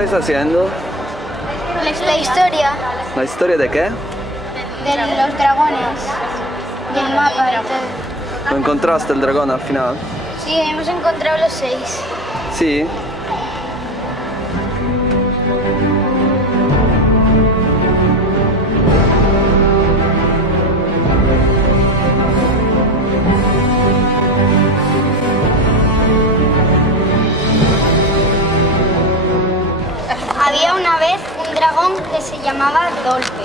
estáis haciendo? La historia ¿La historia de qué? de los dragones, del mapa y todo. ¿No encontraste el dragón al final? Sí, hemos encontrado los 6. Sí. Había una vez un dragón que se llamaba Dolpe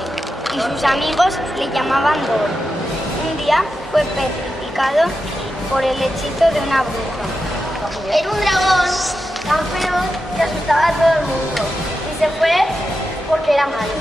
y sus amigos le llamaban Dor. Un día fue petrificado por el hechizo de una bruja. Era un dragón tan feroz que asustaba a todo el mundo y se fue porque era malo.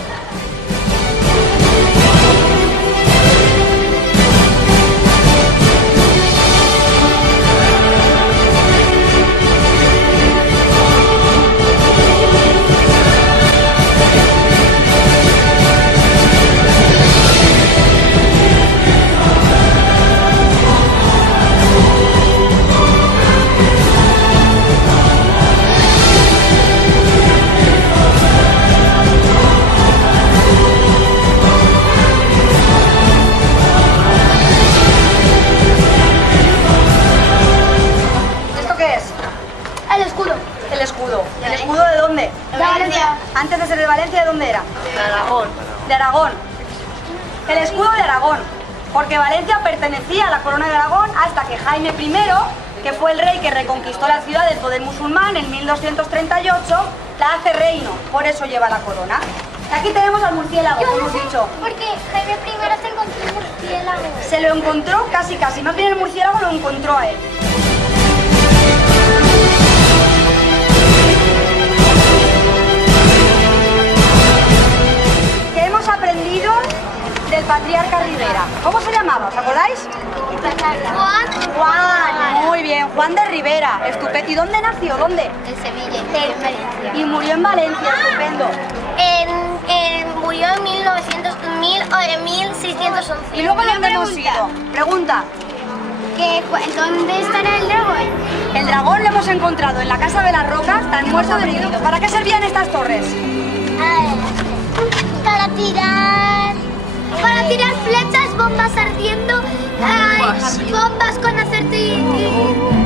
El escudo. ¿El escudo de dónde? De Valencia. Antes de ser de Valencia, ¿de dónde era? De Aragón. De Aragón. El escudo de Aragón. Porque Valencia pertenecía a la corona de Aragón hasta que Jaime I, que fue el rey que reconquistó la ciudad del poder musulmán en 1238, la hace reino. Por eso lleva la corona. Aquí tenemos al murciélago, como hemos dicho. Porque Jaime I se encontró un murciélago. Se lo encontró casi. Más bien el murciélago lo encontró a él. Del patriarca Rivera. ¿Cómo se llamaba? ¿Os acordáis? Juan. Muy bien, Juan de Rivera. Estupendo. ¿Y dónde nació? ¿Dónde? En Sevilla, en Valencia. Y murió en Valencia. Estupendo. Murió en 1611. ¿Y luego dónde hemos ido? Pregunta. ¿Dónde estará el dragón? El dragón lo hemos encontrado en la Casa de las Rocas, tan muerto de miedo. ¿Para qué servían estas torres? Para tirar flechas, bombas ardiendo, bombas con aceite y